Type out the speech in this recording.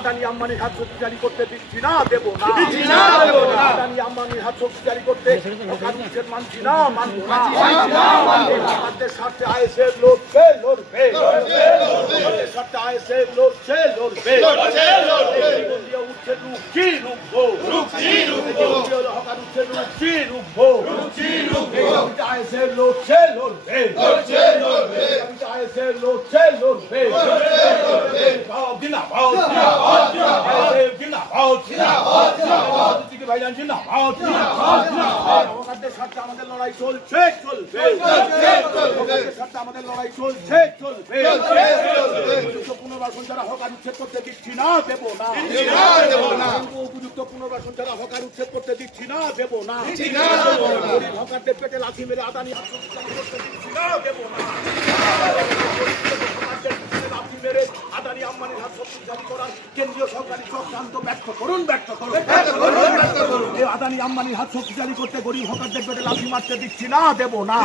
আদানি আম্বানির হাত শক্তিশালী করতে দিচ্ছি না, দেব না। আদানি আম্বানির হাত শক্তিশালী করতে হকার উচ্ছেদ মানছি না, মানব না। আমাদের স্বার্থে আইএসএফ লড়ছে, লড়বে। আমাদের স্বার্থে আইএসএফ লড়ছে, লড়বে। উচ্ছেদ রুখছি, রুখবো। হকার উচ্ছেদ রুখছি, রুখবো। আইএসএফ লড়ছে, লড়বে। আইএসএফ লড়ছে, লড়বে। আমাদের লড়াই চলছে, চলবে। আমাদের লড়াই চলছে, চলবে। পুনর্বাসন ছাড়া হকার উচ্ছেদ করতে দিচ্ছি না, দেব না। উপযুক্ত পুনর্বাসন ছাড়া হকার উচ্ছেদ করতে দিচ্ছি না, দেব না। হকারদের পেটে লাথি মেরে আদানি হাত শক্তিশালী করতে দিচ্ছি না, দেব না। আদানি আম্বানির হাত শক্তিশালী করার কেন্দ্রীয় সরকারি চক্রান্ত ব্যর্থ করুন, ব্যর্থ করুন। আদানি আম্বানির হাত শক্তিশালী করতে গরিব হকারদের পেটে লাথি মারতে দিচ্ছি না, দেব না।